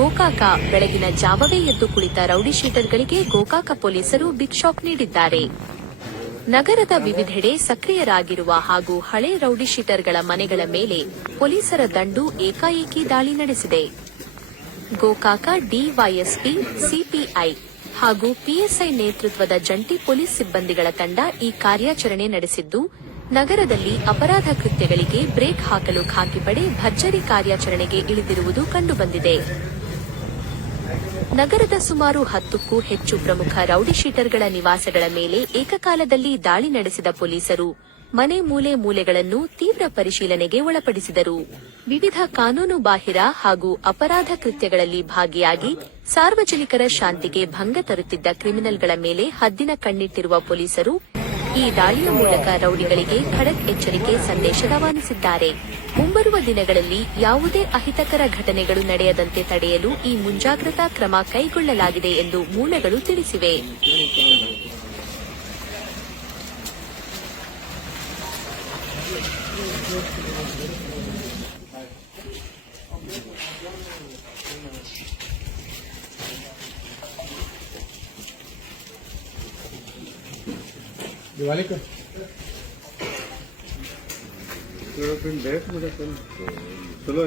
ಗೋಕಾಕ ಬೆಳಗಿನ ಜಾವವೇ ಎದ್ದು ಕುಳಿತ ರೌಡಿ ಶೀಟರ್ಗಳಿಗೆ ಗೋಕಾಕ ಪೊಲೀಸರು ಬಿಗ್ ಶಾಕ್ ನೀಡಿದ್ದಾರೆ. ನಗರದ ವಿವಿಧೆಡೆ ಸಕ್ರಿಯರಾಗಿರುವ ಹಾಗೂ ಹಳೆ ರೌಡಿ ಶೀಟರ್ಗಳ ಮನೆಗಳ ಮೇಲೆ ಪೊಲೀಸರ ದಂಡು ಏಕಾಏಕಿ ದಾಳಿ ನಡೆಸಿದೆ. ಗೋಕಾಕ ಡಿವೈಎಸ್ಪಿ, ಸಿಪಿಐ ಹಾಗೂ ಪಿಎಸ್ಐ ನೇತೃತ್ವದ ಜಂಟಿ ಪೊಲೀಸ್ ಸಿಬ್ಬಂದಿಗಳ ತಂಡ ಈ ಕಾರ್ಯಾಚರಣೆ ನಡೆಸಿದ್ದು, ನಗರದಲ್ಲಿ ಅಪರಾಧ ಕೃತ್ಯಗಳಿಗೆ ಬ್ರೇಕ್ ಹಾಕಲು ಖಾಕಿ ಪಡೆ ಭರ್ಜರಿ ಕಾರ್ಯಾಚರಣೆಗೆ ಇಳಿದಿರುವುದು ಕಂಡುಬಂದಿದೆ. ನಗರದ ಸುಮಾರು 10ಕ್ಕೂ ಹೆಚ್ಚು ಪ್ರಮುಖ ರೌಡಿ ಶೀಟರ್ಗಳ ನಿವಾಸಗಳ ಮೇಲೆ ಏಕಕಾಲದಲ್ಲಿ ದಾಳಿ ನಡೆಸಿದ ಪೊಲೀಸರು ಮನೆ ಮೂಲೆ ಮೂಲೆಗಳನ್ನು ತೀವ್ರ ಪರಿಶೀಲನೆಗೆ ಒಳಪಡಿಸಿದರು. ವಿವಿಧ ಕಾನೂನು ಬಾಹಿರ ಹಾಗೂ ಅಪರಾಧ ಕೃತ್ಯಗಳಲ್ಲಿ ಭಾಗಿಯಾಗಿ ಸಾರ್ವಜನಿಕರ ಶಾಂತಿಗೆ ಭಂಗ ತರುತ್ತಿದ್ದ ಕ್ರಿಮಿನಲ್ಗಳ ಮೇಲೆ ಹದ್ದಿನ ಕಣ್ಣಿಟ್ಟಿರುವ ಪೊಲೀಸರು ಈ ದಾಳಿಯ ಮೂಲಕ ರೌಡಿಗಳಿಗೆ ಖಡಕ್ ಎಚ್ಚರಿಕೆ ಸಂದೇಶ ರವಾನಿಸಿದ್ದಾರೆ. ಮುಂಬರುವ ದಿನಗಳಲ್ಲಿ ಯಾವುದೇ ಅಹಿತಕರ ಘಟನೆಗಳು ನಡೆಯದಂತೆ ತಡೆಯಲು ಈ ಮುಂಜಾಗ್ರತಾ ಕ್ರಮ ಕೈಗೊಳ್ಳಲಾಗಿದೆ ಎಂದು ಮೂಲಗಳು ತಿಳಿಸಿವೆ. दिवाली का चलो